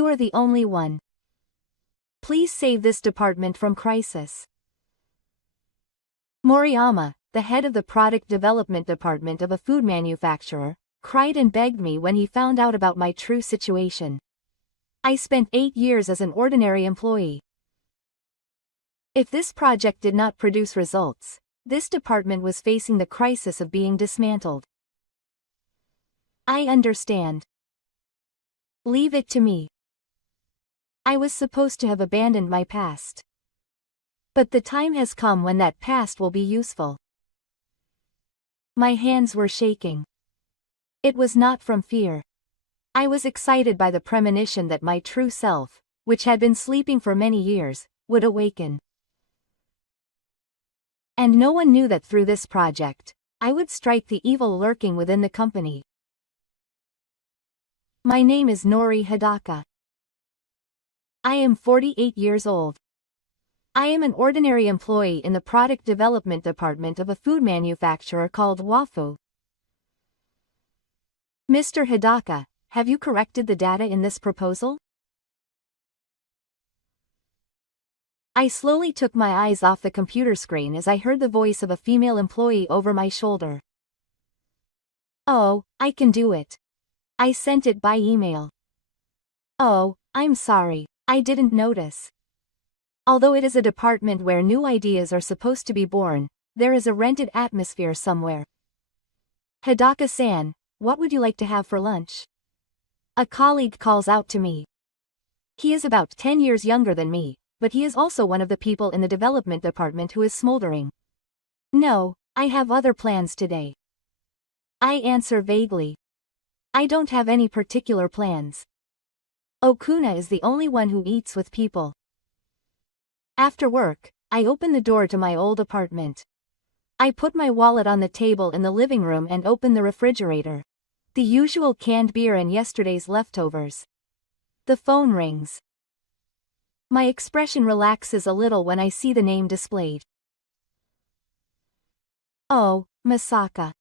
You are the only one. Please save this department from crisis. Moriyama, the head of the product development department of a food manufacturer, cried and begged me when he found out about my true situation. I spent 8 years as an ordinary employee. If this project did not produce results, this department was facing the crisis of being dismantled. I understand. Leave it to me. I was supposed to have abandoned my past. But the time has come when that past will be useful. My hands were shaking. It was not from fear. I was excited by the premonition that my true self, which had been sleeping for many years, would awaken. And no one knew that through this project, I would strike the evil lurking within the company. My name is Nori Hidaka. I am 48 years old. I am an ordinary employee in the product development department of a food manufacturer called Wafu. Mr. Hidaka, have you corrected the data in this proposal? I slowly took my eyes off the computer screen as I heard the voice of a female employee over my shoulder. Oh, I can do it. I sent it by email. Oh, I'm sorry, I didn't notice. Although it is a department where new ideas are supposed to be born, there is a rented atmosphere somewhere. Hidaka-san, what would you like to have for lunch? A colleague calls out to me. He is about 10 years younger than me, but he is also one of the people in the development department who is smoldering. No, I have other plans today. I answer vaguely. I don't have any particular plans. Okuna is the only one who eats with people. After work, I open the door to my old apartment. I put my wallet on the table in the living room and open the refrigerator. The usual canned beer and yesterday's leftovers. The phone rings. My expression relaxes a little when I see the name displayed. Oh, Masaka.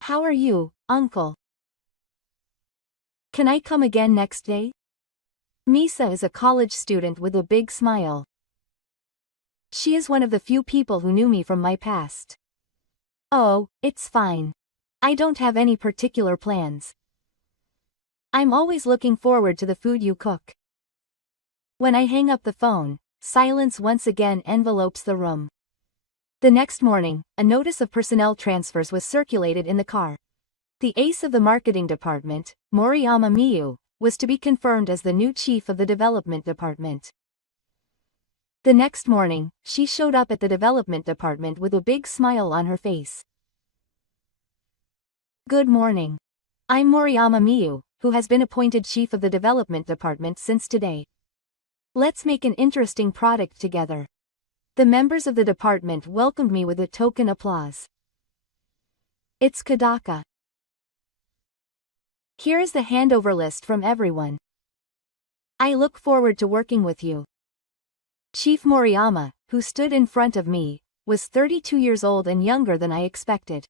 How are you, uncle? Can I come again next day? Misa is a college student with a big smile. She is one of the few people who knew me from my past. Oh, it's fine. I don't have any particular plans. I'm always looking forward to the food you cook. When I hang up the phone, silence once again envelopes the room. The next morning, a notice of personnel transfers was circulated in the car. The ace of the marketing department, Moriyama Miyu, was to be confirmed as the new chief of the development department. The next morning, she showed up at the development department with a big smile on her face. Good morning. I'm Moriyama Miyu, who has been appointed chief of the development department since today. Let's make an interesting product together. The members of the department welcomed me with a token applause. It's Kadaka. Here is the handover list from everyone. I look forward to working with you. Chief Moriyama, who stood in front of me, was 32 years old and younger than I expected.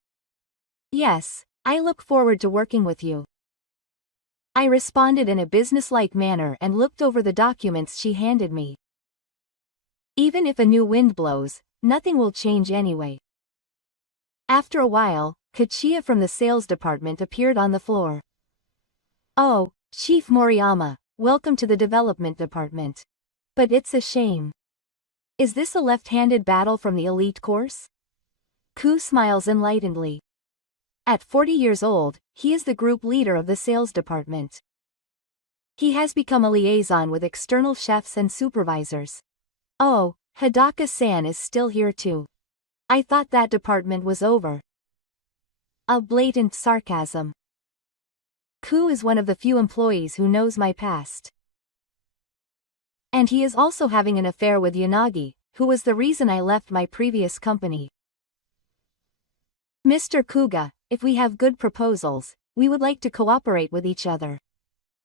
Yes, I look forward to working with you. I responded in a businesslike manner and looked over the documents she handed me. Even if a new wind blows, nothing will change anyway. After a while, Kachiya from the sales department appeared on the floor. Oh, Chief Moriyama, welcome to the development department. But it's a shame. Is this a left-handed battle from the elite course? Ku smiles enlightenedly. At 40 years old, he is the group leader of the sales department. He has become a liaison with external chefs and supervisors. Oh, Hidaka-san is still here too. I thought that department was over. A blatant sarcasm. Ku is one of the few employees who knows my past. And he is also having an affair with Yanagi, who was the reason I left my previous company. Mr. Kuga, if we have good proposals, we would like to cooperate with each other.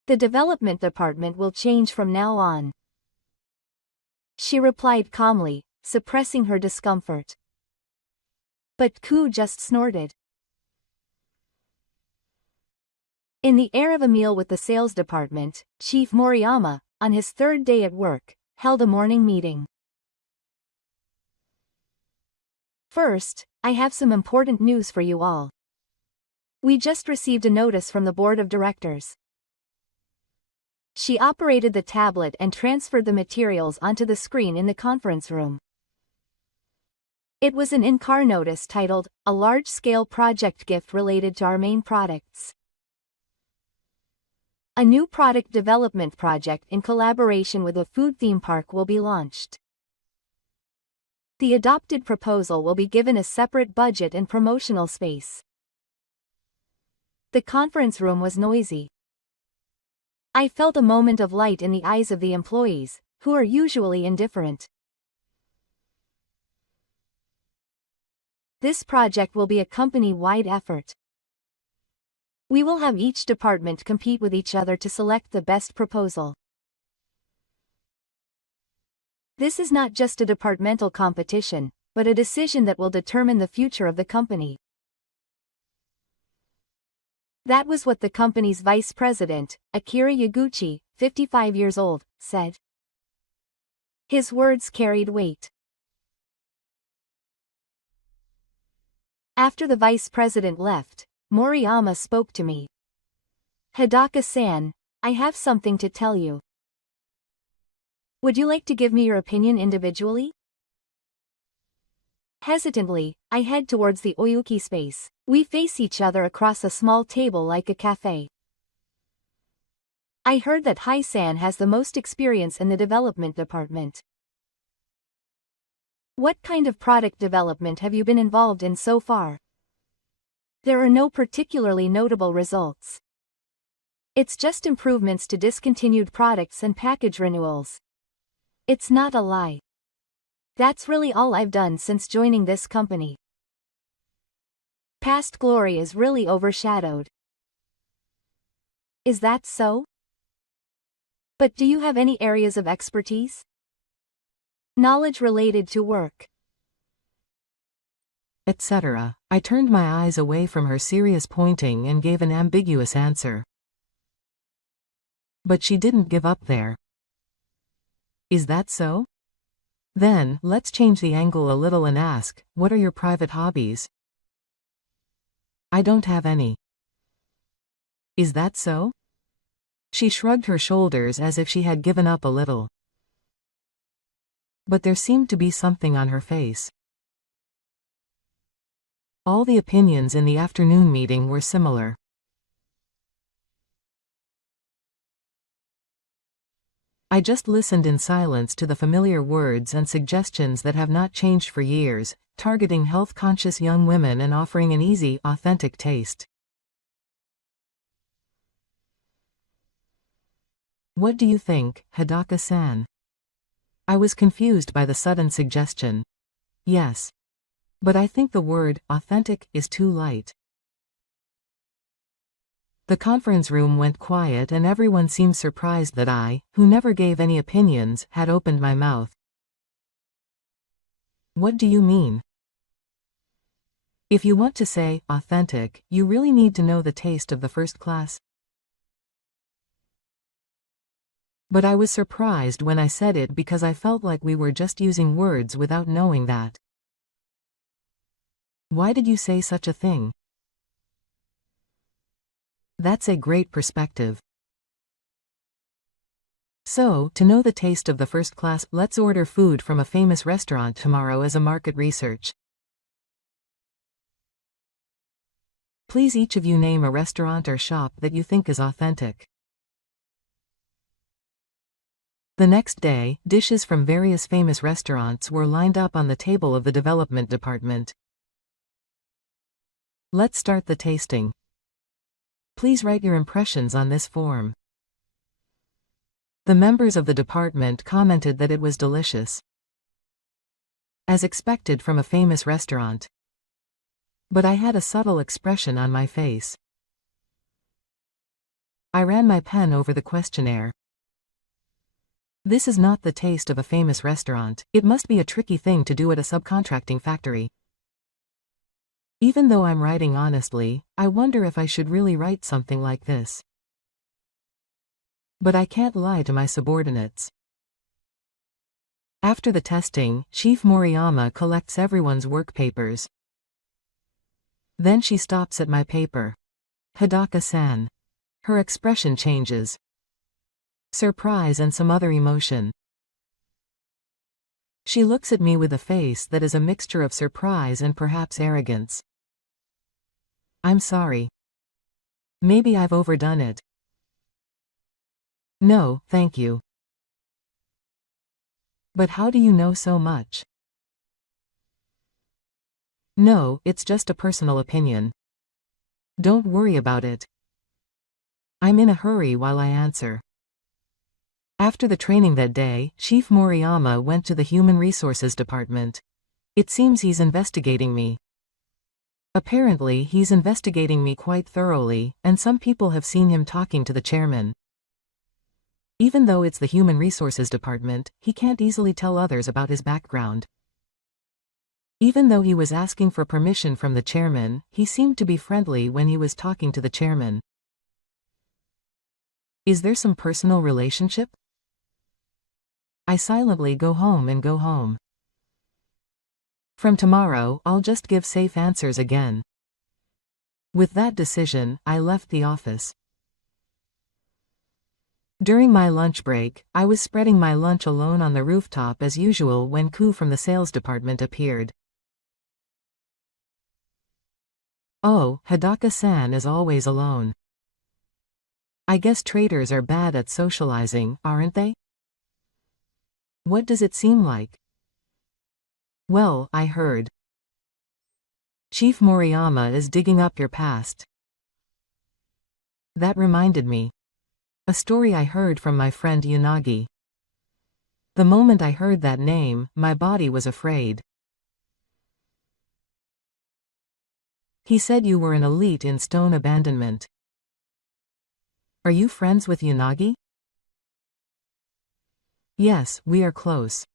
The development department will change from now on. She replied calmly, suppressing her discomfort. But Ku just snorted. In the air of a meal with the sales department, Chief Moriyama, on his third day at work, held a morning meeting. First, I have some important news for you all. We just received a notice from the board of directors. She operated the tablet and transferred the materials onto the screen in the conference room. It was an in-car notice titled, "A large-scale project gift related to our main products." A new product development project in collaboration with a food theme park will be launched. The adopted proposal will be given a separate budget and promotional space. The conference room was noisy. I felt a moment of light in the eyes of the employees, who are usually indifferent. This project will be a company-wide effort. We will have each department compete with each other to select the best proposal. This is not just a departmental competition, but a decision that will determine the future of the company. That was what the company's vice president, Akira Yaguchi, 55 years old, said. His words carried weight. After the vice president left, Moriyama spoke to me. "Hidaka-san, I have something to tell you. Would you like to give me your opinion individually?" Hesitantly, I head towards the Oyuki space. We face each other across a small table like a cafe. I heard that Hai-san has the most experience in the development department. What kind of product development have you been involved in so far? There are no particularly notable results. It's just improvements to discontinued products and package renewals. It's not a lie. That's really all I've done since joining this company. Past glory is really overshadowed. Is that so? But do you have any areas of expertise? Knowledge related to work, etc. I turned my eyes away from her serious pointing and gave an ambiguous answer. But she didn't give up there. Is that so? Then, let's change the angle a little and ask, what are your private hobbies? I don't have any. Is that so? She shrugged her shoulders as if she had given up a little. But there seemed to be something on her face. All the opinions in the afternoon meeting were similar. I just listened in silence to the familiar words and suggestions that have not changed for years, targeting health-conscious young women and offering an easy, authentic taste. What do you think, Hidaka-san? I was confused by the sudden suggestion. Yes. But I think the word, authentic, is too light. The conference room went quiet and everyone seemed surprised that I, who never gave any opinions, had opened my mouth. What do you mean? If you want to say, authentic, you really need to know the taste of the first class. But I was surprised when I said it because I felt like we were just using words without knowing that. Why did you say such a thing? That's a great perspective. So, to know the taste of the first class, let's order food from a famous restaurant tomorrow as a market research. Please each of you name a restaurant or shop that you think is authentic. The next day, dishes from various famous restaurants were lined up on the table of the development department. Let's start the tasting. Please write your impressions on this form. The members of the department commented that it was delicious, as expected from a famous restaurant. But I had a subtle expression on my face. I ran my pen over the questionnaire. This is not the taste of a famous restaurant. It must be a tricky thing to do at a subcontracting factory. Even though I'm writing honestly, I wonder if I should really write something like this. But I can't lie to my subordinates. After the testing, Chief Moriyama collects everyone's work papers. Then she stops at my paper. Hidaka-san. Her expression changes. Surprise and some other emotion. She looks at me with a face that is a mixture of surprise and perhaps arrogance. I'm sorry. Maybe I've overdone it. No, thank you. But how do you know so much? No, it's just a personal opinion. Don't worry about it. I'm in a hurry while I answer. After the training that day, Chief Moriyama went to the Human Resources Department. It seems he's investigating me. Apparently, he's investigating me quite thoroughly, and some people have seen him talking to the chairman. Even though it's the Human Resources Department, he can't easily tell others about his background. Even though he was asking for permission from the chairman, he seemed to be friendly when he was talking to the chairman. Is there some personal relationship? I silently go home. From tomorrow, I'll just give safe answers again. With that decision, I left the office. During my lunch break, I was spreading my lunch alone on the rooftop as usual when Ku from the sales department appeared. Oh, Hidaka-san is always alone. I guess traders are bad at socializing, aren't they? What does it seem like? Well, I heard. Chief Moriyama is digging up your past. That reminded me. A story I heard from my friend Yanagi. The moment I heard that name, my body was afraid. He said you were an elite in stone abandonment. Are you friends with Yanagi? Yes, we are close.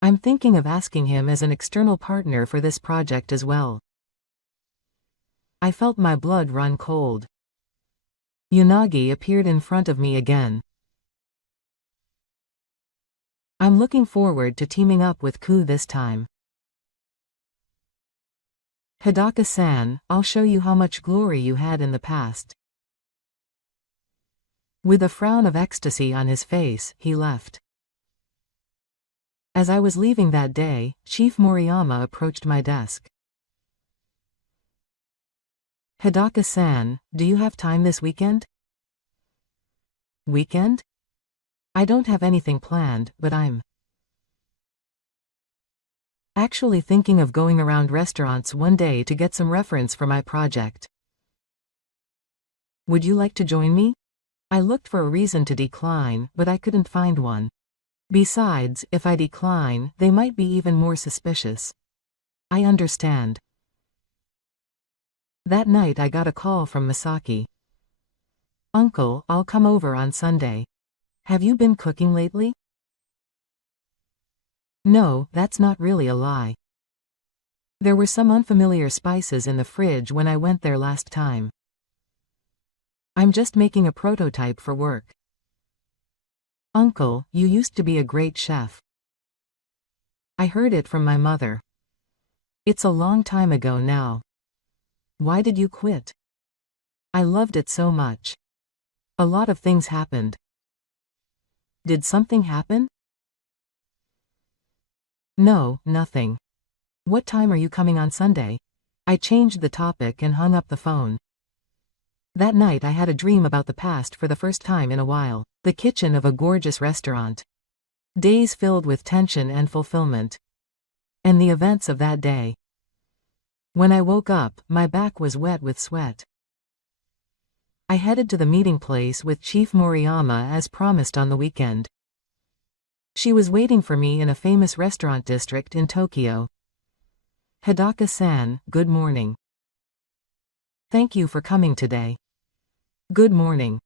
I'm thinking of asking him as an external partner for this project as well. I felt my blood run cold. Yanagi appeared in front of me again. I'm looking forward to teaming up with Ku this time. Hidaka-san, I'll show you how much glory you had in the past. With a frown of ecstasy on his face, he left. As I was leaving that day, Chief Moriyama approached my desk. Hidaka-san, do you have time this weekend? Weekend? I don't have anything planned, but I'm actually thinking of going around restaurants one day to get some reference for my project. Would you like to join me? I looked for a reason to decline, but I couldn't find one. Besides, if I decline, they might be even more suspicious. I understand. That night I got a call from Misaki. Uncle, I'll come over on Sunday. Have you been cooking lately? No, that's not really a lie. There were some unfamiliar spices in the fridge when I went there last time. I'm just making a prototype for work. Uncle, you used to be a great chef. I heard it from my mother. It's a long time ago now. Why did you quit? I loved it so much. A lot of things happened. Did something happen? No, nothing. What time are you coming on Sunday? I changed the topic and hung up the phone. That night I had a dream about the past for the first time in a while. The kitchen of a gorgeous restaurant. Days filled with tension and fulfillment. And the events of that day. When I woke up, my back was wet with sweat. I headed to the meeting place with Chief Moriyama as promised on the weekend. She was waiting for me in a famous restaurant district in Tokyo. Hidaka-san, good morning. Thank you for coming today. Good morning.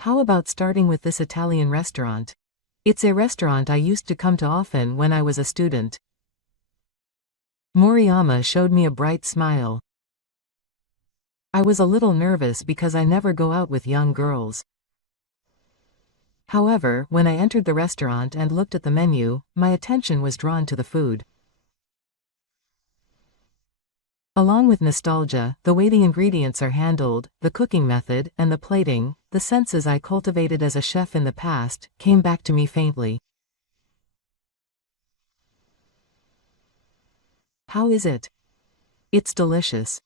How about starting with this Italian restaurant? It's a restaurant I used to come to often when I was a student. Moriyama showed me a bright smile. I was a little nervous because I never go out with young girls. However, when I entered the restaurant and looked at the menu, my attention was drawn to the food. Along with nostalgia, the way the ingredients are handled, the cooking method, and the plating, the senses I cultivated as a chef in the past, came back to me faintly. How is it? It's delicious.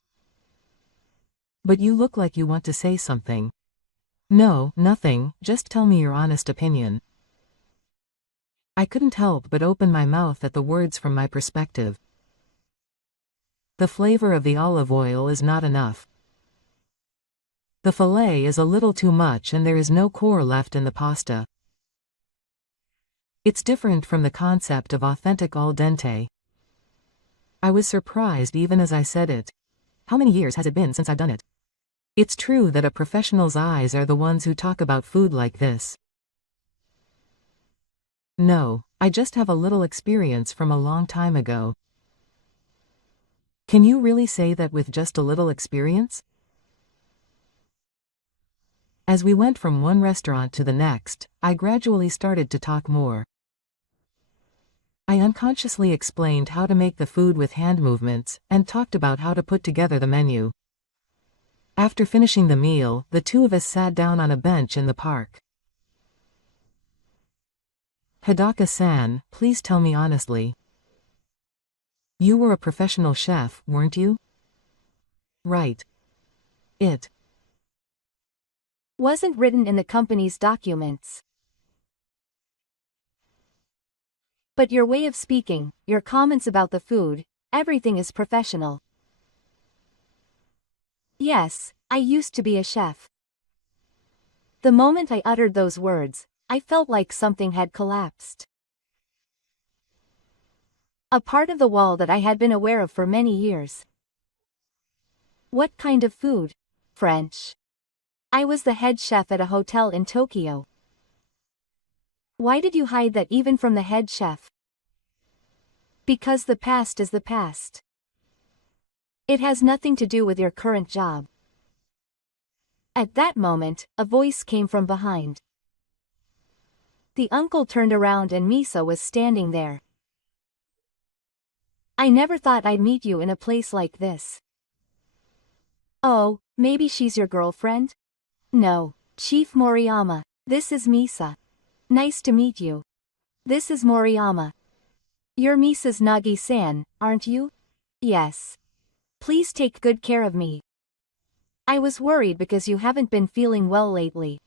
But you look like you want to say something. No, nothing, just tell me your honest opinion. I couldn't help but open my mouth at the words from my perspective. The flavor of the olive oil is not enough. The fillet is a little too much and there is no core left in the pasta. It's different from the concept of authentic al dente. I was surprised even as I said it. How many years has it been since I've done it? It's true that a professional's eyes are the ones who talk about food like this. No, I just have a little experience from a long time ago. Can you really say that with just a little experience? As we went from one restaurant to the next, I gradually started to talk more. I unconsciously explained how to make the food with hand movements, and talked about how to put together the menu. After finishing the meal, the two of us sat down on a bench in the park. Hidaka-san, please tell me honestly. You were a professional chef, weren't you? Right. It wasn't written in the company's documents. But your way of speaking, your comments about the food, everything is professional. Yes, I used to be a chef. The moment I uttered those words, I felt like something had collapsed. A part of the wall that I had been aware of for many years. What kind of food? French. I was the head chef at a hotel in Tokyo. Why did you hide that even from the head chef? Because the past is the past. It has nothing to do with your current job. At that moment, a voice came from behind. The uncle turned around and Misa was standing there. I never thought I'd meet you in a place like this. Oh, maybe she's your girlfriend? No, Chief Moriyama, this is Misa. Nice to meet you. This is Moriyama. You're Misa's Nagi-san, aren't you? Yes. Please take good care of me. I was worried because you haven't been feeling well lately.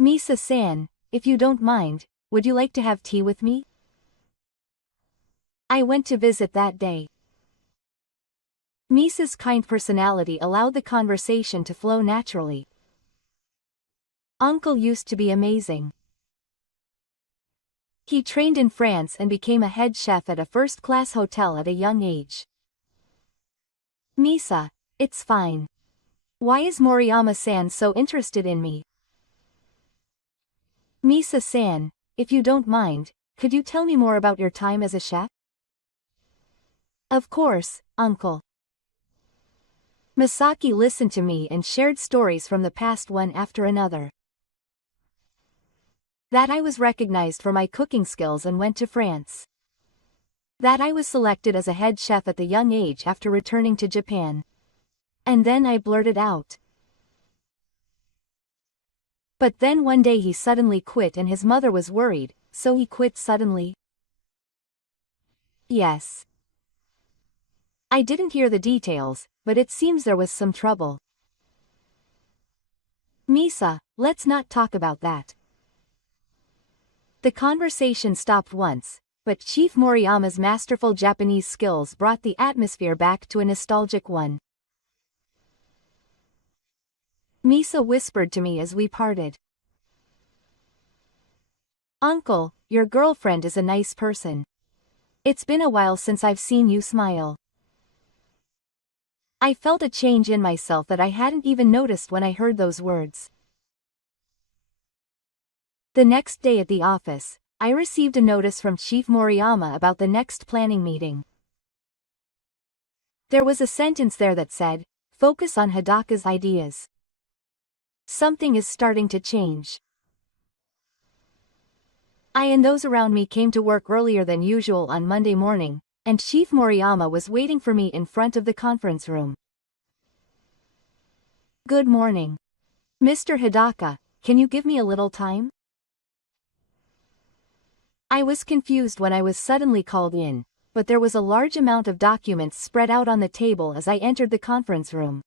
Misa-san, if you don't mind, would you like to have tea with me? I went to visit that day. Misa's kind personality allowed the conversation to flow naturally. Uncle used to be amazing. He trained in France and became a head chef at a first-class hotel at a young age. Misa, it's fine. Why is Moriyama-san so interested in me? Misa-san, if you don't mind, could you tell me more about your time as a chef? Of course, uncle. Masaki listened to me and shared stories from the past one after another. That I was recognized for my cooking skills and went to France. That I was selected as a head chef at the young age after returning to Japan. And then I blurted out. But then one day he suddenly quit and his mother was worried, so he quit suddenly. Yes. I didn't hear the details, but it seems there was some trouble. Misa, let's not talk about that. The conversation stopped once, but Chief Moriyama's masterful Japanese skills brought the atmosphere back to a nostalgic one. Misa whispered to me as we parted. Uncle, your girlfriend is a nice person. It's been a while since I've seen you smile. I felt a change in myself that I hadn't even noticed when I heard those words. The next day at the office, I received a notice from Chief Moriyama about the next planning meeting. There was a sentence there that said, "Focus on Hidaka's ideas." Something is starting to change. I and those around me came to work earlier than usual on Monday morning, and Chief Moriyama was waiting for me in front of the conference room. "Good morning. Mr. Hidaka, can you give me a little time?" I was confused when I was suddenly called in, but there was a large amount of documents spread out on the table as I entered the conference room.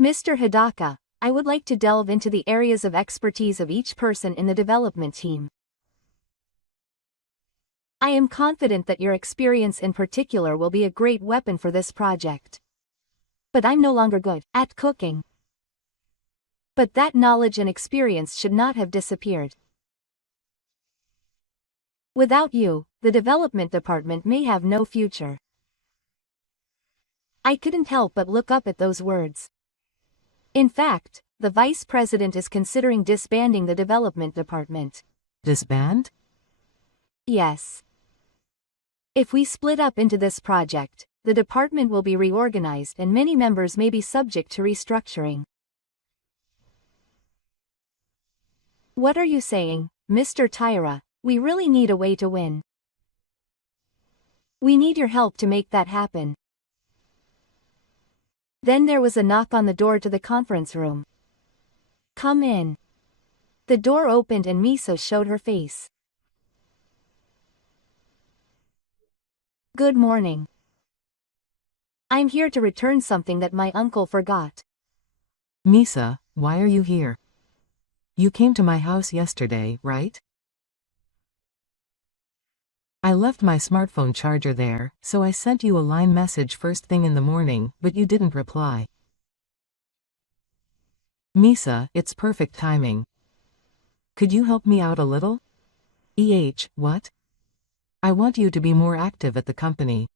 "Mr. Hidaka, I would like to delve into the areas of expertise of each person in the development team. I am confident that your experience in particular will be a great weapon for this project. But I'm no longer good at cooking. But that knowledge and experience should not have disappeared. Without you, the development department may have no future." I couldn't help but look up at those words. In fact, the vice president is considering disbanding the development department. Disband? Yes. If we split up into this project, the department will be reorganized and many members may be subject to restructuring. What are you saying, Mr. Taira? We really need a way to win. We need your help to make that happen. Then there was a knock on the door to the conference room. "Come in." The door opened and Misa showed her face. "Good morning. I'm here to return something that my uncle forgot." Misa, why are you here? You came to my house yesterday, right? I left my smartphone charger there, so I sent you a line message first thing in the morning, but you didn't reply. Misa, it's perfect timing. Could you help me out a little? What? I want you to be more active at the company.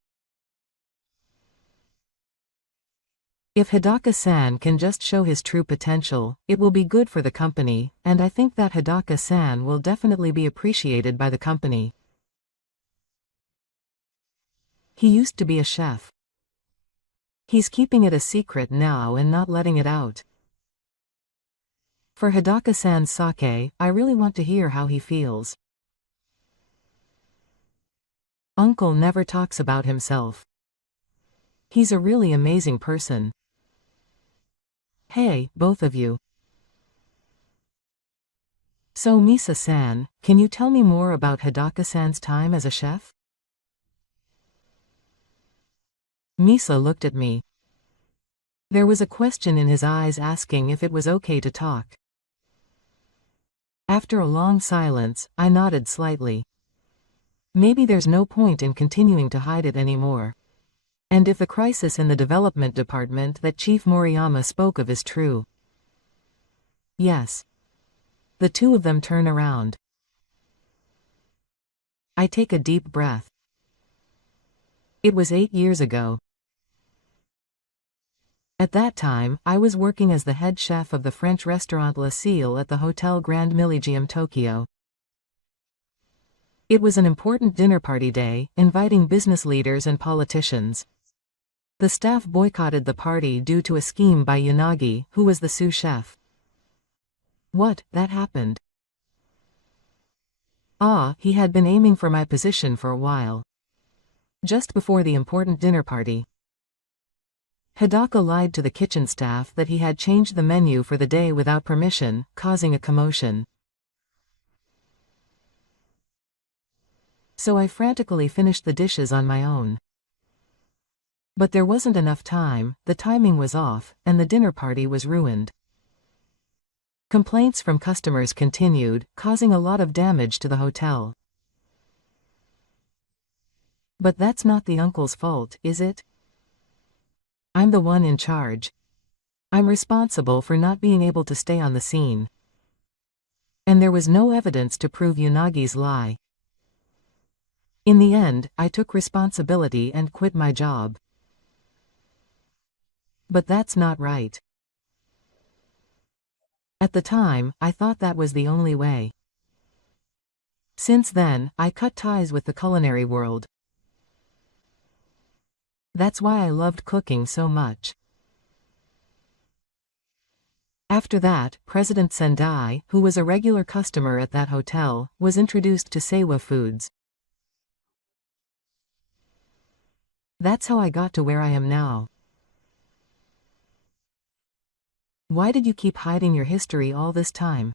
If Hidaka-san can just show his true potential, it will be good for the company, and I think that Hidaka-san will definitely be appreciated by the company. He used to be a chef. He's keeping it a secret now and not letting it out. For Hidaka-san's sake, I really want to hear how he feels. Uncle never talks about himself. He's a really amazing person. Hey, both of you. So Misa-san, can you tell me more about Hidaka-san's time as a chef? Misa looked at me. There was a question in his eyes asking if it was okay to talk. After a long silence, I nodded slightly. Maybe there's no point in continuing to hide it anymore. And if the crisis in the development department that Chief Moriyama spoke of is true. Yes. The two of them turn around. I take a deep breath. It was 8 years ago. At that time, I was working as the head chef of the French restaurant Le Ciel at the Hotel Grand Millennium Tokyo. It was an important dinner party day, inviting business leaders and politicians. The staff boycotted the party due to a scheme by Yanagi, who was the sous chef. What, that happened? He had been aiming for my position for a while. Just before the important dinner party, Hidaka lied to the kitchen staff that he had changed the menu for the day without permission, causing a commotion. So I frantically finished the dishes on my own. But there wasn't enough time, the timing was off, and the dinner party was ruined. Complaints from customers continued, causing a lot of damage to the hotel. But that's not the uncle's fault, is it? I'm the one in charge. I'm responsible for not being able to stay on the scene. And there was no evidence to prove Yunagi's lie. In the end, I took responsibility and quit my job. But that's not right. At the time, I thought that was the only way. Since then, I cut ties with the culinary world. That's why I loved cooking so much. After that, President Sendai, who was a regular customer at that hotel, was introduced to Seiwa Foods. That's how I got to where I am now. Why did you keep hiding your history all this time?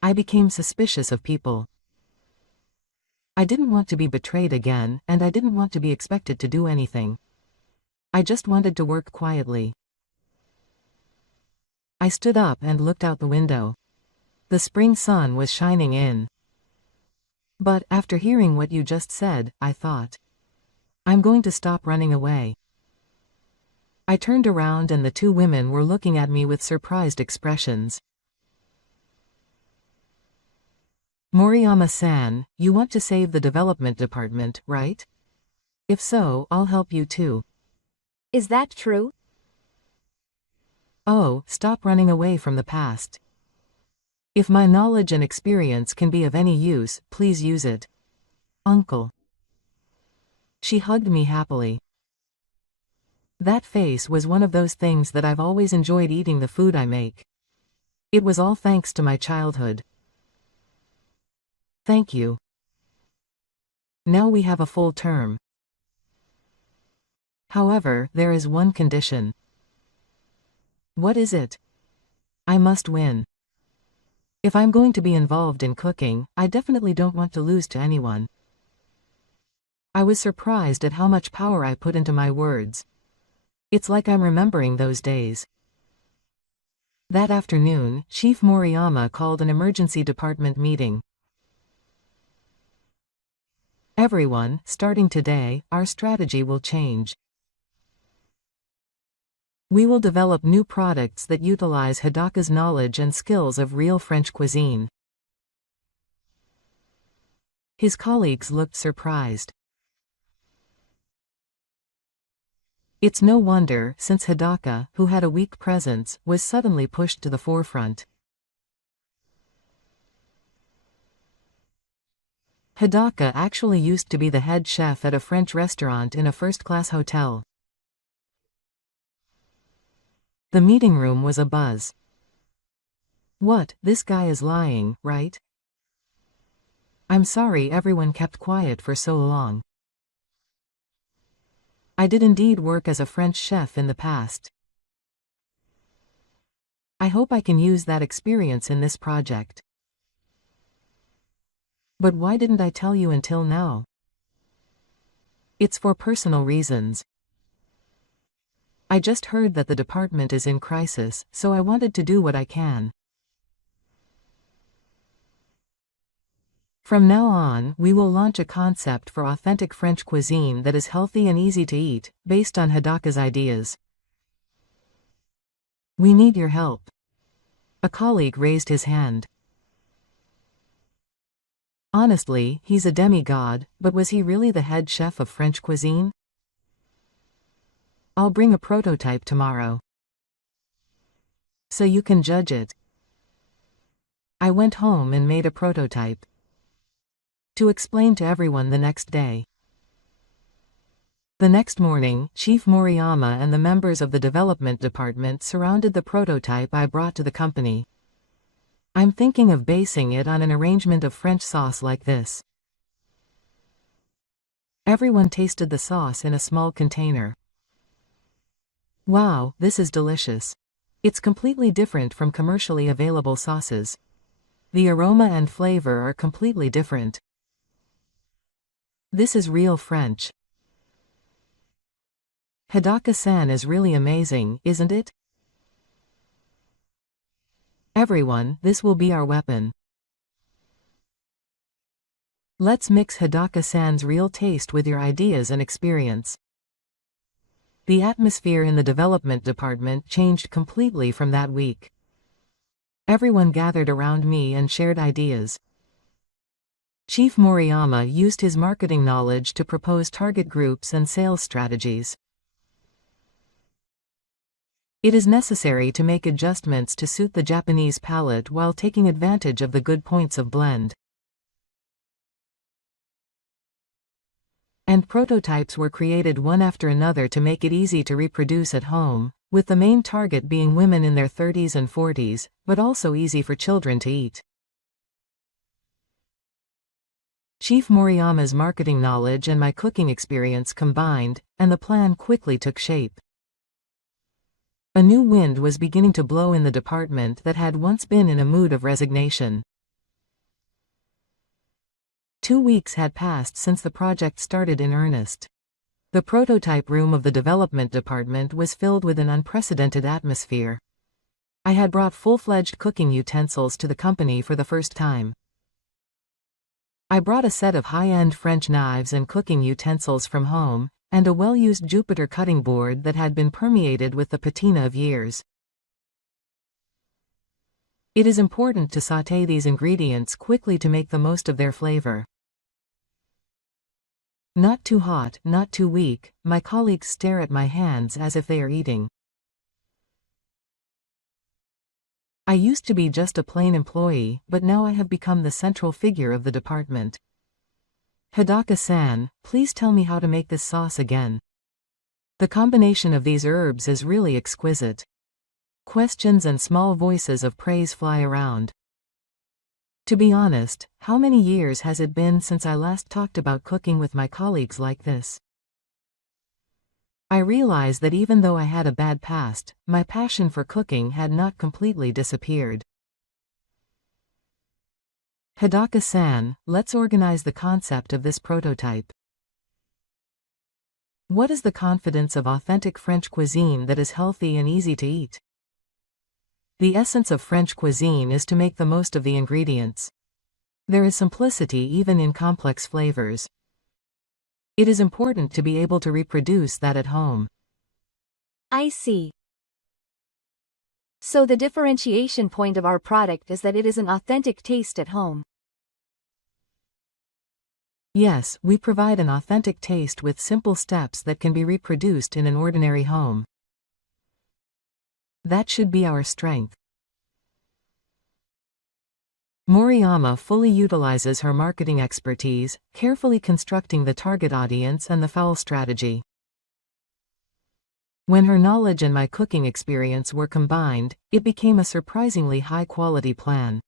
I became suspicious of people. I didn't want to be betrayed again, and I didn't want to be expected to do anything. I just wanted to work quietly. I stood up and looked out the window. The spring sun was shining in. But, after hearing what you just said, I thought, I'm going to stop running away. I turned around and the two women were looking at me with surprised expressions. Moriyama-san, you want to save the development department, right? If so, I'll help you too. Is that true? Oh, stop running away from the past. If my knowledge and experience can be of any use, please use it. Uncle. She hugged me happily. That face was one of those things that I've always enjoyed eating the food I make. It was all thanks to my childhood. Thank you. Now we have a full term. However, there is one condition. What is it? I must win. If I'm going to be involved in cooking, I definitely don't want to lose to anyone. I was surprised at how much power I put into my words. It's like I'm remembering those days. That afternoon, Chief Moriyama called an emergency department meeting. Everyone, starting today, our strategy will change. We will develop new products that utilize Hidaka's knowledge and skills of real French cuisine. His colleagues looked surprised. It's no wonder, since Hidaka, who had a weak presence, was suddenly pushed to the forefront. Hidaka actually used to be the head chef at a French restaurant in a first-class hotel. The meeting room was abuzz. What, this guy is lying, right? I'm sorry everyone kept quiet for so long. I did indeed work as a French chef in the past. I hope I can use that experience in this project. But why didn't I tell you until now? It's for personal reasons. I just heard that the department is in crisis, so I wanted to do what I can. From now on, we will launch a concept for authentic French cuisine that is healthy and easy to eat, based on Hidaka's ideas. We need your help. A colleague raised his hand. Honestly, he's a demigod, but was he really the head chef of French cuisine? I'll bring a prototype tomorrow, so you can judge it. I went home and made a prototype to explain to everyone the next day. The next morning, Chief Moriyama and the members of the development department surrounded the prototype I brought to the company. I'm thinking of basing it on an arrangement of French sauce like this. Everyone tasted the sauce in a small container. Wow, this is delicious. It's completely different from commercially available sauces. The aroma and flavor are completely different. This is real French. Hidaka-san is really amazing, isn't it? Everyone, this will be our weapon. Let's mix Hidaka-san's real taste with your ideas and experience. The atmosphere in the development department changed completely from that week. Everyone gathered around me and shared ideas. Chief Moriyama used his marketing knowledge to propose target groups and sales strategies. It is necessary to make adjustments to suit the Japanese palate while taking advantage of the good points of blend. And prototypes were created one after another to make it easy to reproduce at home, with the main target being women in their 30s and 40s, but also easy for children to eat. Chief Moriyama's marketing knowledge and my cooking experience combined, and the plan quickly took shape. A new wind was beginning to blow in the department that had once been in a mood of resignation. 2 weeks had passed since the project started in earnest. The prototype room of the development department was filled with an unprecedented atmosphere. I had brought full-fledged cooking utensils to the company for the first time. I brought a set of high-end French knives and cooking utensils from home, and a well-used Jupiter cutting board that had been permeated with the patina of years. It is important to sauté these ingredients quickly to make the most of their flavor. Not too hot, not too weak, my colleagues stare at my hands as if they are eating. I used to be just a plain employee, but now I have become the central figure of the department. Hidaka-san, please tell me how to make this sauce again. The combination of these herbs is really exquisite. Questions and small voices of praise fly around. To be honest, how many years has it been since I last talked about cooking with my colleagues like this? I realize that even though I had a bad past, my passion for cooking had not completely disappeared. Hidaka-san, let's organize the concept of this prototype. What is the confidence of authentic French cuisine that is healthy and easy to eat? The essence of French cuisine is to make the most of the ingredients. There is simplicity even in complex flavors. It is important to be able to reproduce that at home. I see. So the differentiation point of our product is that it is an authentic taste at home. Yes, we provide an authentic taste with simple steps that can be reproduced in an ordinary home. That should be our strength. Moriyama fully utilizes her marketing expertise, carefully constructing the target audience and the foul strategy. When her knowledge and my cooking experience were combined, it became a surprisingly high-quality plan.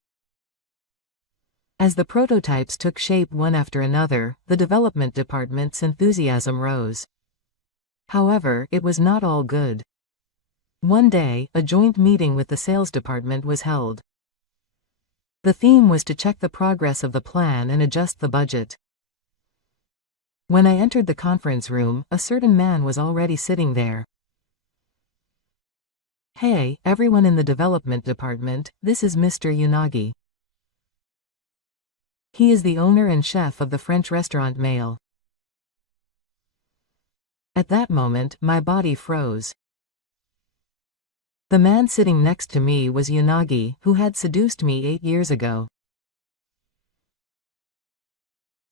As the prototypes took shape one after another, the development department's enthusiasm rose. However, it was not all good. One day, a joint meeting with the sales department was held. The theme was to check the progress of the plan and adjust the budget. When I entered the conference room, a certain man was already sitting there. Hey, everyone in the development department, this is Mr. Yanagi. He is the owner and chef of the French restaurant Mail. At that moment, my body froze. The man sitting next to me was Yanagi, who had seduced me 8 years ago.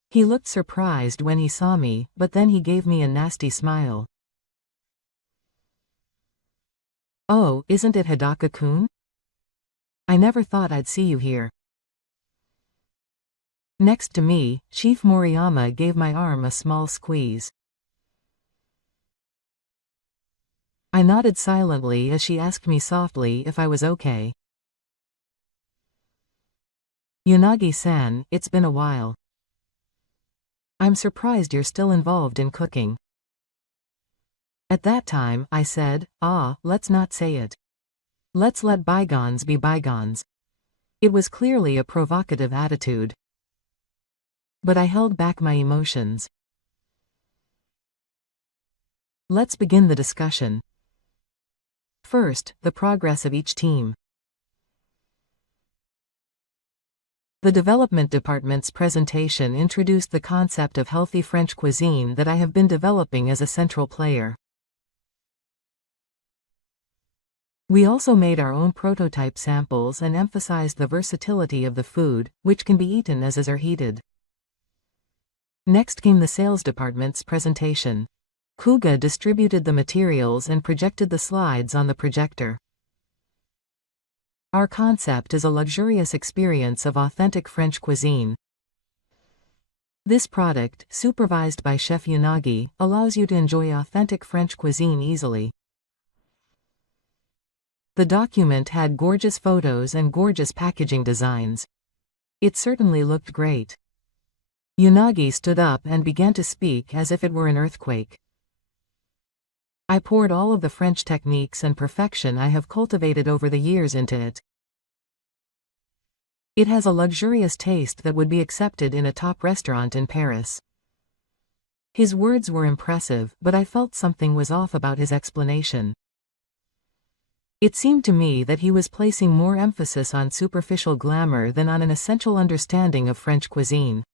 He looked surprised when he saw me, but then he gave me a nasty smile. Oh, isn't it Hidaka-kun? I never thought I'd see you here. Next to me, Chief Moriyama gave my arm a small squeeze. I nodded silently as she asked me softly if I was okay. Yanagi-san, it's been a while. I'm surprised you're still involved in cooking. At that time, I said, let's not say it. Let's let bygones be bygones. It was clearly a provocative attitude. But I held back my emotions. Let's begin the discussion. First, the progress of each team. The development department's presentation introduced the concept of healthy French cuisine that I have been developing as a central player. We also made our own prototype samples and emphasized the versatility of the food, which can be eaten as or heated. Next came the sales department's presentation. Kuga distributed the materials and projected the slides on the projector. Our concept is a luxurious experience of authentic French cuisine. This product, supervised by Chef Yanagi, allows you to enjoy authentic French cuisine easily. The document had gorgeous photos and gorgeous packaging designs. It certainly looked great. Yanagi stood up and began to speak as if it were an earthquake. I poured all of the French techniques and perfection I have cultivated over the years into it. It has a luxurious taste that would be accepted in a top restaurant in Paris. His words were impressive, but I felt something was off about his explanation. It seemed to me that he was placing more emphasis on superficial glamour than on an essential understanding of French cuisine.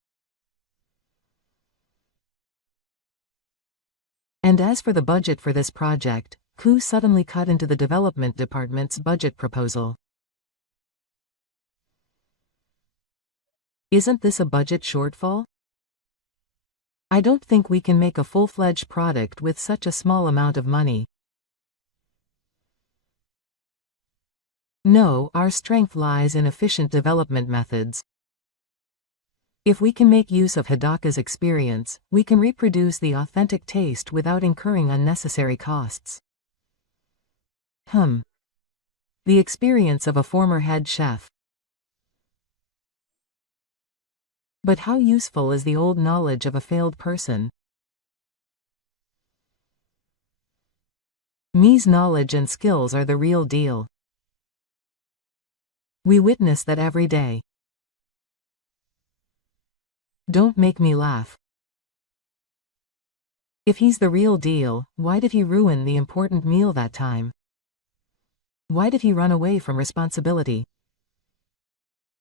And as for the budget for this project, Ku suddenly cut into the development department's budget proposal. Isn't this a budget shortfall? I don't think we can make a full-fledged product with such a small amount of money. No, our strength lies in efficient development methods. If we can make use of Hidaka's experience, we can reproduce the authentic taste without incurring unnecessary costs. The experience of a former head chef. But how useful is the old knowledge of a failed person? Me's knowledge and skills are the real deal. We witness that every day. Don't make me laugh. If he's the real deal, why did he ruin the important meal that time? Why did he run away from responsibility?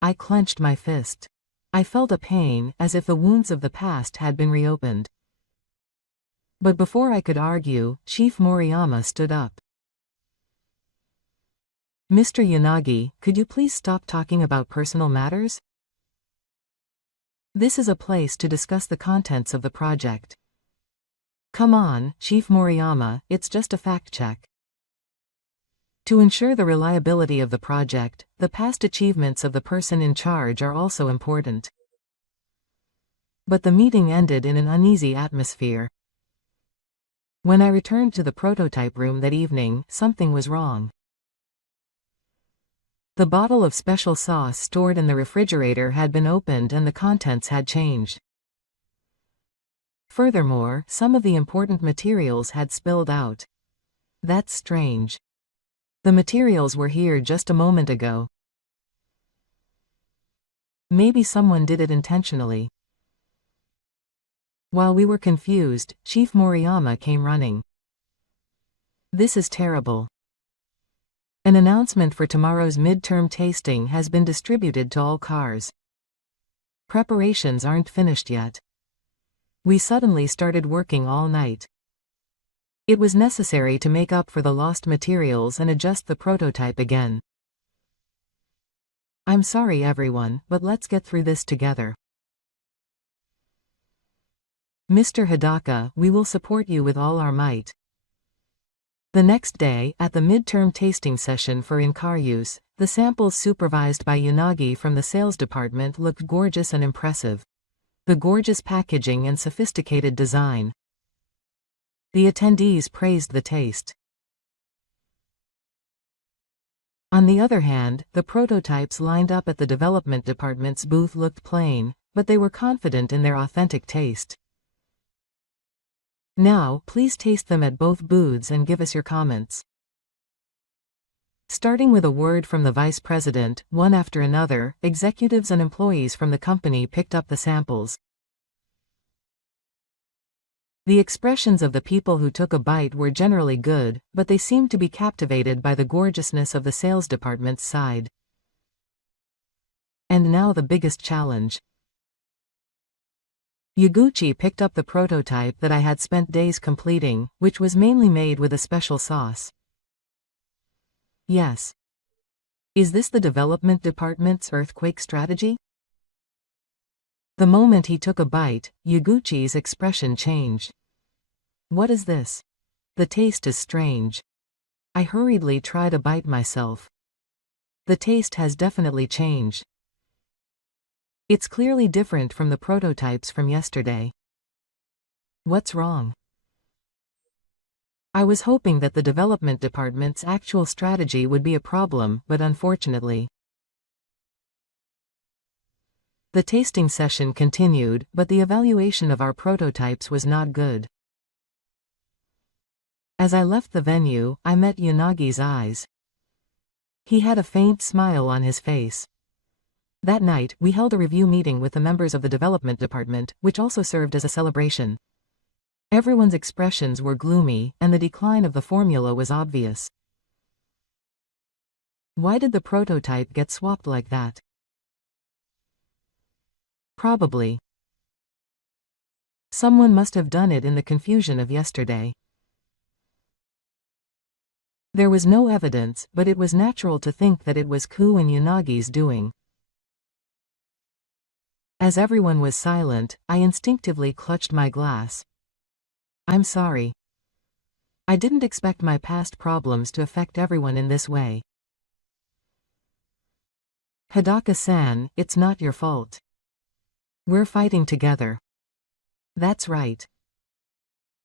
I clenched my fist. I felt a pain, as if the wounds of the past had been reopened. But before I could argue, Chief Moriyama stood up. Mr. Yanagi, could you please stop talking about personal matters? This is a place to discuss the contents of the project. Come on, Chief Moriyama, it's just a fact check. To ensure the reliability of the project, the past achievements of the person in charge are also important. But the meeting ended in an uneasy atmosphere. When I returned to the prototype room that evening, something was wrong. The bottle of special sauce stored in the refrigerator had been opened and the contents had changed. Furthermore, some of the important materials had spilled out. That's strange. The materials were here just a moment ago. Maybe someone did it intentionally. While we were confused, Chief Moriyama came running. This is terrible. An announcement for tomorrow's midterm tasting has been distributed to all cars. Preparations aren't finished yet. We suddenly started working all night. It was necessary to make up for the lost materials and adjust the prototype again. I'm sorry everyone, but let's get through this together. Mr. Hidaka, we will support you with all our might. The next day, at the midterm tasting session for in-car use, the samples supervised by Yanagi from the sales department looked gorgeous and impressive. The gorgeous packaging and sophisticated design. The attendees praised the taste. On the other hand, the prototypes lined up at the development department's booth looked plain, but they were confident in their authentic taste. Now, please taste them at both booths and give us your comments. Starting with a word from the vice president, one after another, executives and employees from the company picked up the samples. The expressions of the people who took a bite were generally good, but they seemed to be captivated by the gorgeousness of the sales department's side. And now the biggest challenge. Yaguchi picked up the prototype that I had spent days completing, which was mainly made with a special sauce. Yes. Is this the development department's earthquake strategy? The moment he took a bite, Yaguchi's expression changed. What is this? The taste is strange. I hurriedly try to bite myself. The taste has definitely changed. It's clearly different from the prototypes from yesterday. What's wrong? I was hoping that the development department's actual strategy would be a problem, but unfortunately. The tasting session continued, but the evaluation of our prototypes was not good. As I left the venue, I met Yanagi's eyes. He had a faint smile on his face. That night, we held a review meeting with the members of the development department, which also served as a celebration. Everyone's expressions were gloomy, and the decline of the formula was obvious. Why did the prototype get swapped like that? Probably. Someone must have done it in the confusion of yesterday. There was no evidence, but it was natural to think that it was Ku and Yanagi's doing. As everyone was silent, I instinctively clutched my glass. I'm sorry. I didn't expect my past problems to affect everyone in this way. Hidaka-san, it's not your fault. We're fighting together. That's right.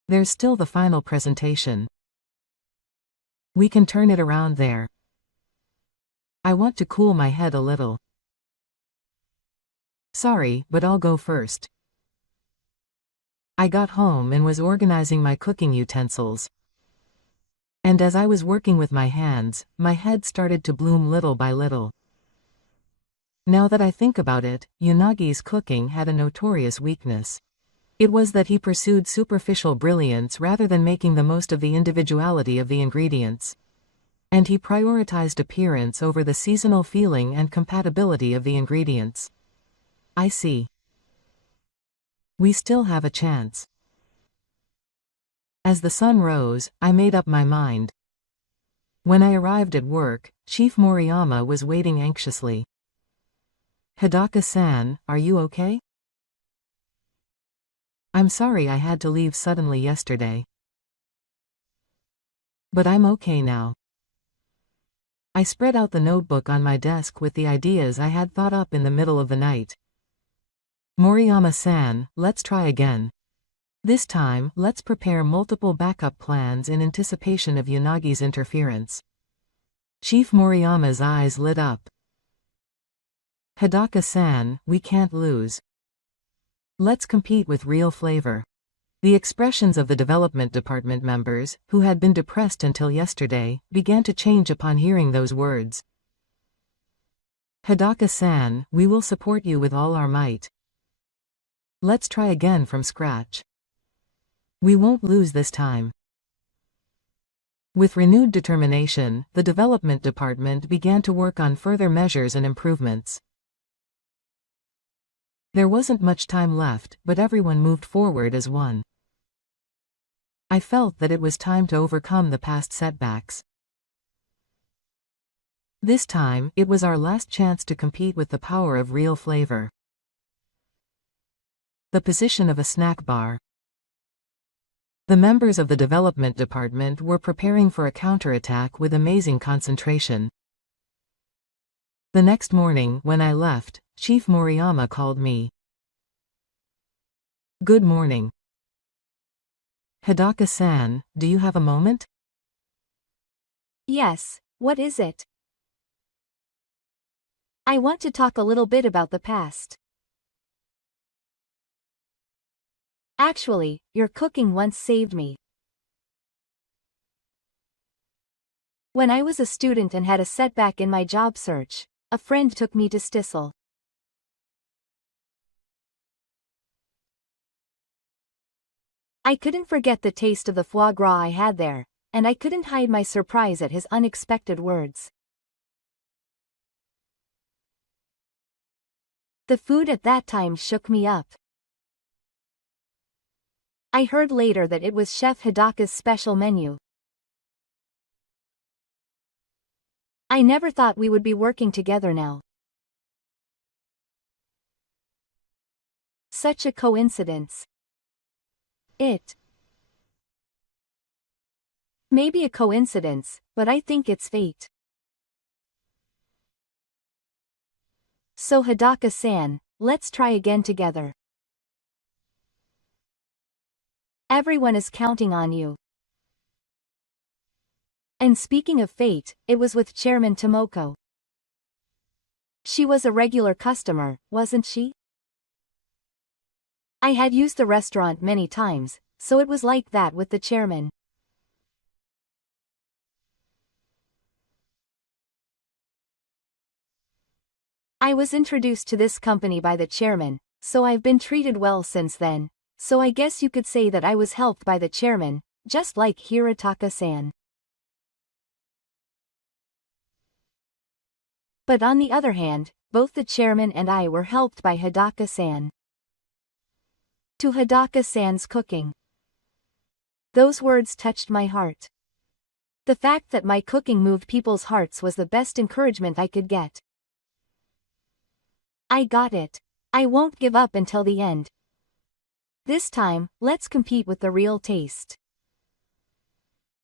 There's still the final presentation. We can turn it around there. I want to cool my head a little. Sorry, but I'll go first. I got home and was organizing my cooking utensils. And as I was working with my hands, my head started to bloom little by little. Now that I think about it, Yanagi's cooking had a notorious weakness. It was that he pursued superficial brilliance rather than making the most of the individuality of the ingredients. And he prioritized appearance over the seasonal feeling and compatibility of the ingredients. I see. We still have a chance. As the sun rose, I made up my mind. When I arrived at work, Chief Moriyama was waiting anxiously. Hidaka-san, are you okay? I'm sorry I had to leave suddenly yesterday. But I'm okay now. I spread out the notebook on my desk with the ideas I had thought up in the middle of the night. Moriyama-san, let's try again. This time, let's prepare multiple backup plans in anticipation of Yanagi's interference. Chief Moriyama's eyes lit up. Hidaka-san, we can't lose. Let's compete with real flavor. The expressions of the development department members, who had been depressed until yesterday, began to change upon hearing those words. Hidaka-san, we will support you with all our might. Let's try again from scratch. We won't lose this time. With renewed determination, the development department began to work on further measures and improvements. There wasn't much time left, but everyone moved forward as one. I felt that it was time to overcome the past setbacks. This time, it was our last chance to compete with the power of real flavor. The position of a snack bar. The members of the development department were preparing for a counterattack with amazing concentration. The next morning, when I left, Chief Moriyama called me. Good morning. Hidaka-san, do you have a moment? Yes, what is it? I want to talk a little bit about the past. Actually, your cooking once saved me. When I was a student and had a setback in my job search, a friend took me to Stissel. I couldn't forget the taste of the foie gras I had there, and I couldn't hide my surprise at his unexpected words. The food at that time shook me up. I heard later that it was Chef Hidaka's special menu. I never thought we would be working together now. Such a coincidence. It Maybe a coincidence, but I think it's fate. So Hidaka-san, let's try again together. Everyone is counting on you. And speaking of fate, it was with Chairman Tomoko. She was a regular customer, wasn't she? I had used the restaurant many times, so it was like that with the chairman. I was introduced to this company by the chairman, so I've been treated well since then, so I guess you could say that I was helped by the chairman, just like Hirataka-san. But on the other hand, both the chairman and I were helped by Hidaka-san. To Hidaka-san's cooking. Those words touched my heart. The fact that my cooking moved people's hearts was the best encouragement I could get. I got it. I won't give up until the end. This time, let's compete with the real taste.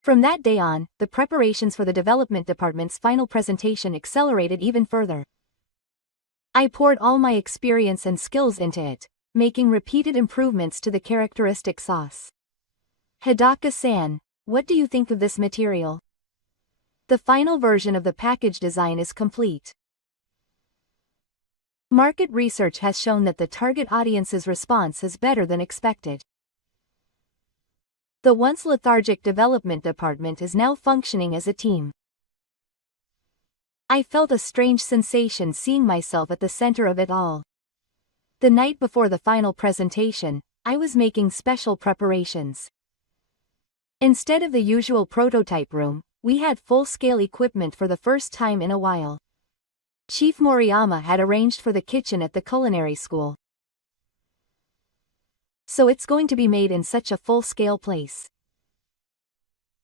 From that day on, the preparations for the development department's final presentation accelerated even further. I poured all my experience and skills into it, making repeated improvements to the characteristic sauce. Hidaka-san, what do you think of this material? The final version of the package design is complete. Market research has shown that the target audience's response is better than expected. The once lethargic development department is now functioning as a team. I felt a strange sensation seeing myself at the center of it all. The night before the final presentation, I was making special preparations. Instead of the usual prototype room, we had full-scale equipment for the first time in a while. Chief Moriyama had arranged for the kitchen at the culinary school. So it's going to be made in such a full-scale place.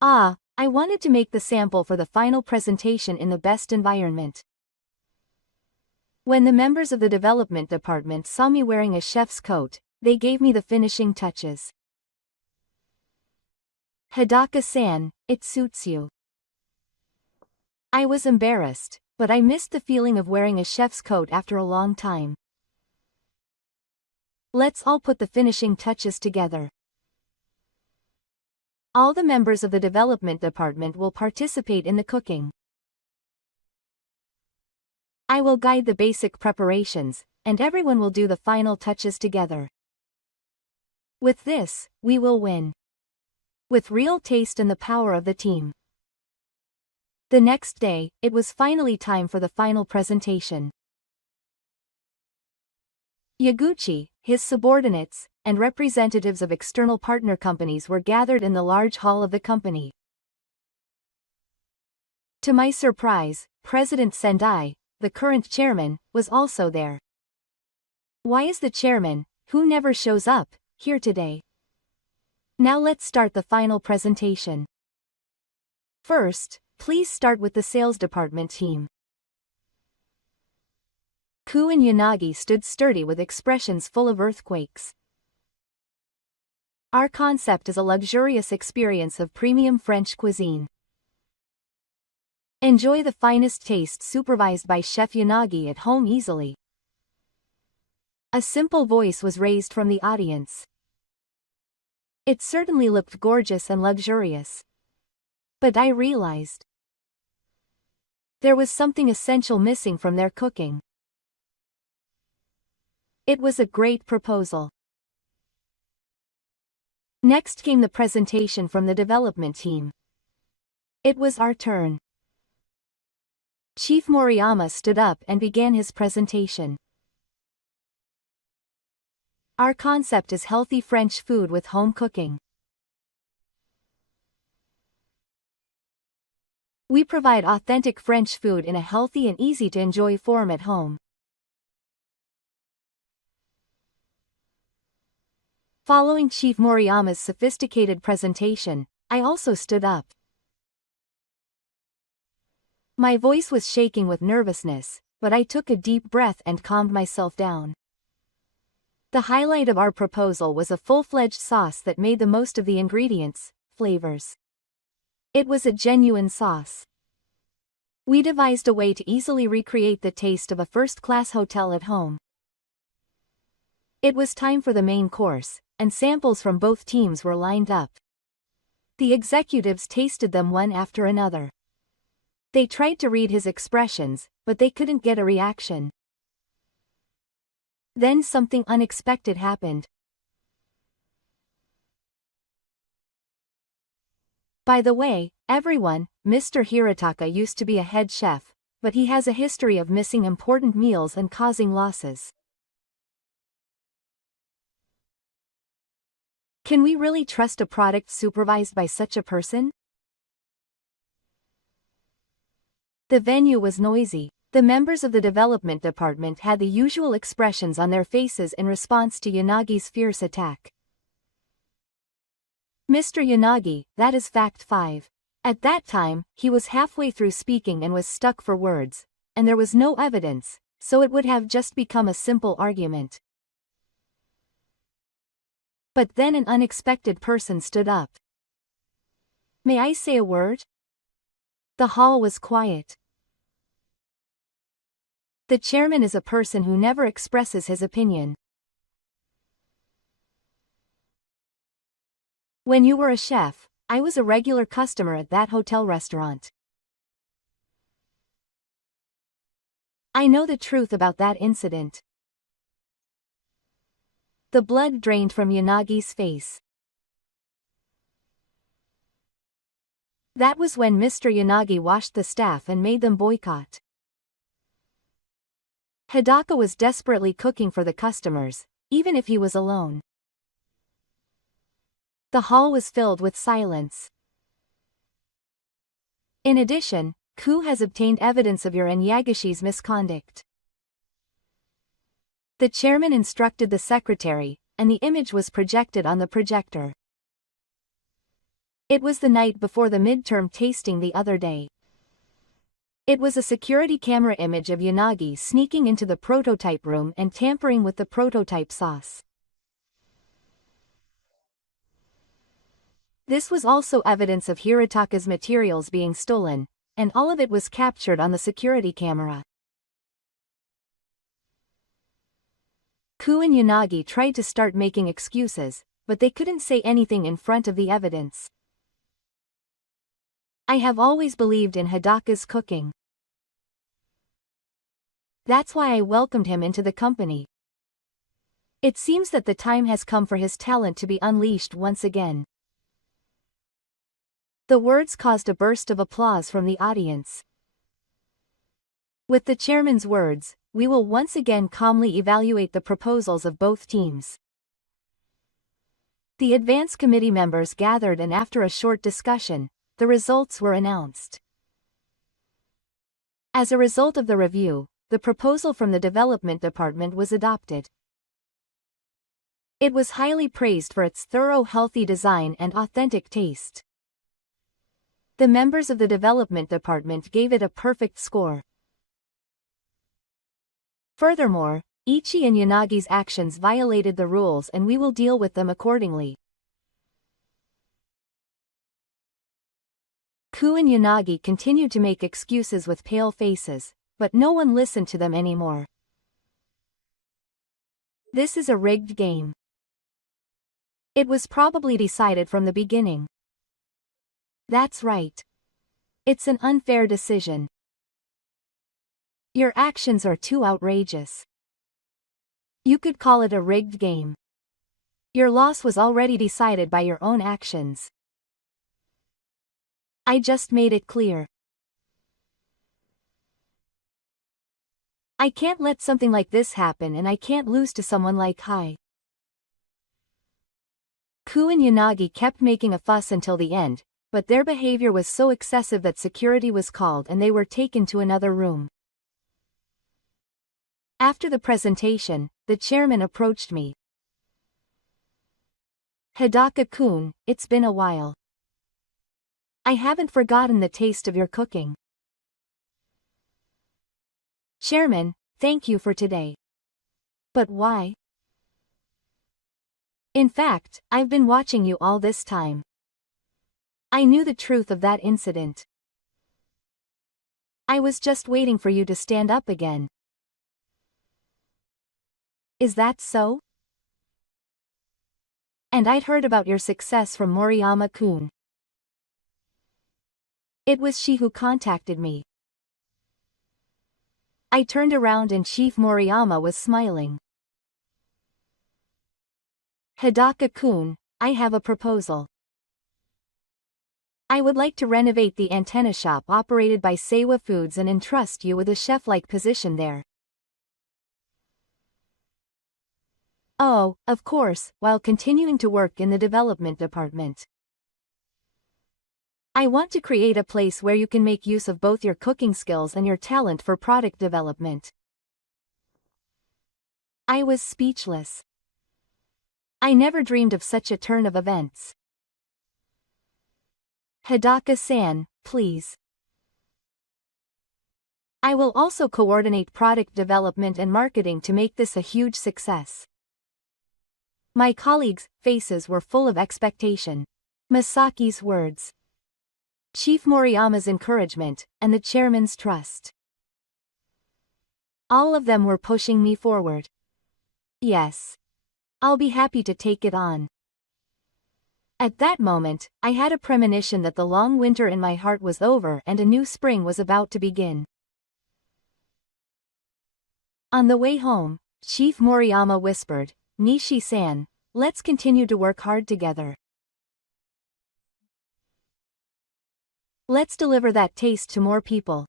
I wanted to make the sample for the final presentation in the best environment. When the members of the development department saw me wearing a chef's coat, they gave me the finishing touches. Hidaka-san, it suits you. I was embarrassed, but I missed the feeling of wearing a chef's coat after a long time. Let's all put the finishing touches together. All the members of the development department will participate in the cooking. I will guide the basic preparations, and everyone will do the final touches together. With this, we will win. With real taste and the power of the team. The next day, it was finally time for the final presentation. Yaguchi, his subordinates, and representatives of external partner companies were gathered in the large hall of the company. To my surprise, President Sendai, the current chairman, was also there. Why is the chairman, who never shows up, here today? Now let's start the final presentation. First, please start with the sales department team. Ku and Yanagi stood sturdy with expressions full of earthquakes. Our concept is a luxurious experience of premium French cuisine. Enjoy the finest taste supervised by Chef Yanagi at home easily. A simple voice was raised from the audience. It certainly looked gorgeous and luxurious. But I realized there was something essential missing from their cooking. It was a great proposal. Next came the presentation from the development team. It was our turn. Chief Moriyama stood up and began his presentation. Our concept is healthy French food with home cooking. We provide authentic French food in a healthy and easy-to-enjoy form at home. Following Chief Moriyama's sophisticated presentation, I also stood up. My voice was shaking with nervousness, but I took a deep breath and calmed myself down. The highlight of our proposal was a full-fledged sauce that made the most of the ingredients, flavors. It was a genuine sauce. We devised a way to easily recreate the taste of a first-class hotel at home. It was time for the main course, and samples from both teams were lined up. The executives tasted them one after another. They tried to read his expressions, but they couldn't get a reaction. Then something unexpected happened. By the way, everyone, Mr. Hirataka used to be a head chef, but he has a history of missing important meals and causing losses. Can we really trust a product supervised by such a person? The venue was noisy. The members of the development department had the usual expressions on their faces in response to Yanagi's fierce attack. Mr. Yanagi, that is fact 5. At that time, he was halfway through speaking and was stuck for words, and there was no evidence, so it would have just become a simple argument. But then an unexpected person stood up. May I say a word? The hall was quiet. The chairman is a person who never expresses his opinion. When you were a chef, I was a regular customer at that hotel restaurant. I know the truth about that incident. The blood drained from Yanagi's face. That was when Mr. Yanagi washed the staff and made them boycott. Hidaka was desperately cooking for the customers, even if he was alone. The hall was filled with silence. In addition, Ku has obtained evidence of your and Yagishi's misconduct. The chairman instructed the secretary, and the image was projected on the projector. It was the night before the midterm tasting the other day. It was a security camera image of Yanagi sneaking into the prototype room and tampering with the prototype sauce. This was also evidence of Hirataka's materials being stolen, and all of it was captured on the security camera. Ku and Yanagi tried to start making excuses, but they couldn't say anything in front of the evidence. I have always believed in Hidaka's cooking. That's why I welcomed him into the company. It seems that the time has come for his talent to be unleashed once again. The words caused a burst of applause from the audience. With the chairman's words, we will once again calmly evaluate the proposals of both teams. The advance committee members gathered and after a short discussion, the results were announced. As a result of the review, the proposal from the development department was adopted. It was highly praised for its thorough, healthy design and authentic taste. The members of the development department gave it a perfect score. Furthermore, Ichi and Yanagi's actions violated the rules and we will deal with them accordingly. Ku and Yanagi continued to make excuses with pale faces, but no one listened to them anymore. This is a rigged game. It was probably decided from the beginning. That's right. It's an unfair decision. Your actions are too outrageous. You could call it a rigged game. Your loss was already decided by your own actions. I just made it clear. I can't let something like this happen and I can't lose to someone like Hai. Ku and Yanagi kept making a fuss until the end, but their behavior was so excessive that security was called and they were taken to another room. After the presentation, the chairman approached me. Hidaka-kun, it's been a while. I haven't forgotten the taste of your cooking. Chairman, thank you for today. But why? In fact, I've been watching you all this time. I knew the truth of that incident. I was just waiting for you to stand up again. Is that so? And I'd heard about your success from Moriyama-kun. It was she who contacted me. I turned around and Chief Moriyama was smiling. Hidaka-kun, I have a proposal. I would like to renovate the antenna shop operated by Seiwa Foods and entrust you with a chef-like position there. Oh, of course, while continuing to work in the development department. I want to create a place where you can make use of both your cooking skills and your talent for product development. I was speechless. I never dreamed of such a turn of events. Hidaka-san, please. I will also coordinate product development and marketing to make this a huge success. My colleagues' faces were full of expectation. Masaki's words, Chief Moriyama's encouragement, and the chairman's trust. All of them were pushing me forward. Yes. I'll be happy to take it on. At that moment, I had a premonition that the long winter in my heart was over and a new spring was about to begin. On the way home, Chief Moriyama whispered, Nishi-san, let's continue to work hard together. Let's deliver that taste to more people.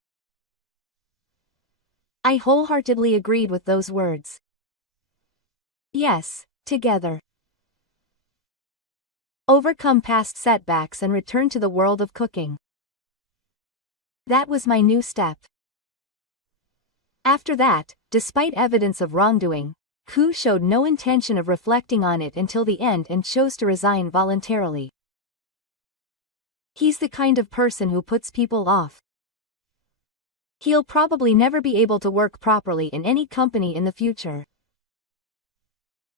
I wholeheartedly agreed with those words. Yes, together. Overcome past setbacks and return to the world of cooking. That was my new step. After that, despite evidence of wrongdoing, Ku showed no intention of reflecting on it until the end and chose to resign voluntarily. He's the kind of person who puts people off. He'll probably never be able to work properly in any company in the future.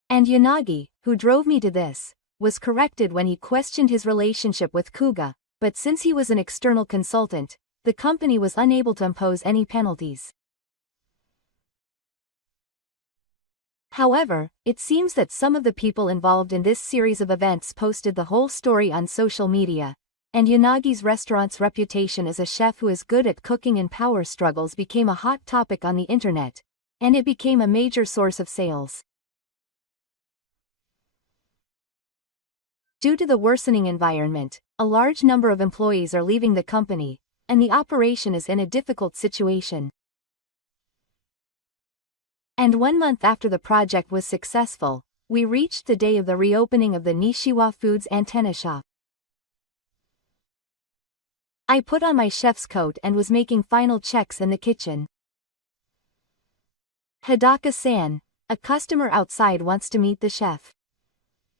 And Yanagi, who drove me to this, was corrected when he questioned his relationship with Kuga, but since he was an external consultant, the company was unable to impose any penalties. However, it seems that some of the people involved in this series of events posted the whole story on social media, and Yanagi's restaurant's reputation as a chef who is good at cooking and power struggles became a hot topic on the internet, and it became a major source of sales. Due to the worsening environment, a large number of employees are leaving the company, and the operation is in a difficult situation. And 1 month after the project was successful, we reached the day of the reopening of the Nishiwa Foods antenna shop. I put on my chef's coat and was making final checks in the kitchen. Hidaka-san, a customer outside wants to meet the chef.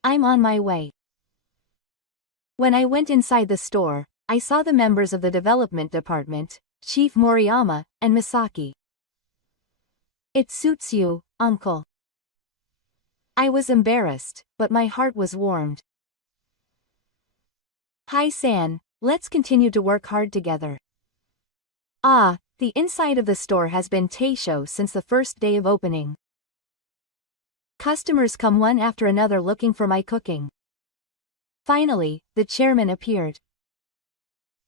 I'm on my way. When I went inside the store, I saw the members of the development department, Chief Moriyama, and Masaki. It suits you, uncle. I was embarrassed, but my heart was warmed. Hi-san, let's continue to work hard together. Ah, the inside of the store has been Teisho since the first day of opening. Customers come one after another looking for my cooking. Finally, the chairman appeared.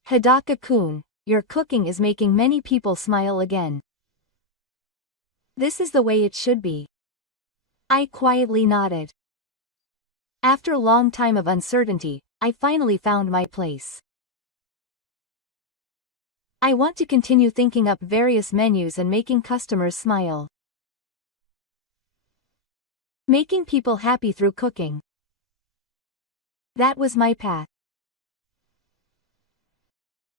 Hidaka-kun, your cooking is making many people smile again. This is the way it should be. I quietly nodded. After a long time of uncertainty, I finally found my place. I want to continue thinking up various menus and making customers smile. Making people happy through cooking. That was my path.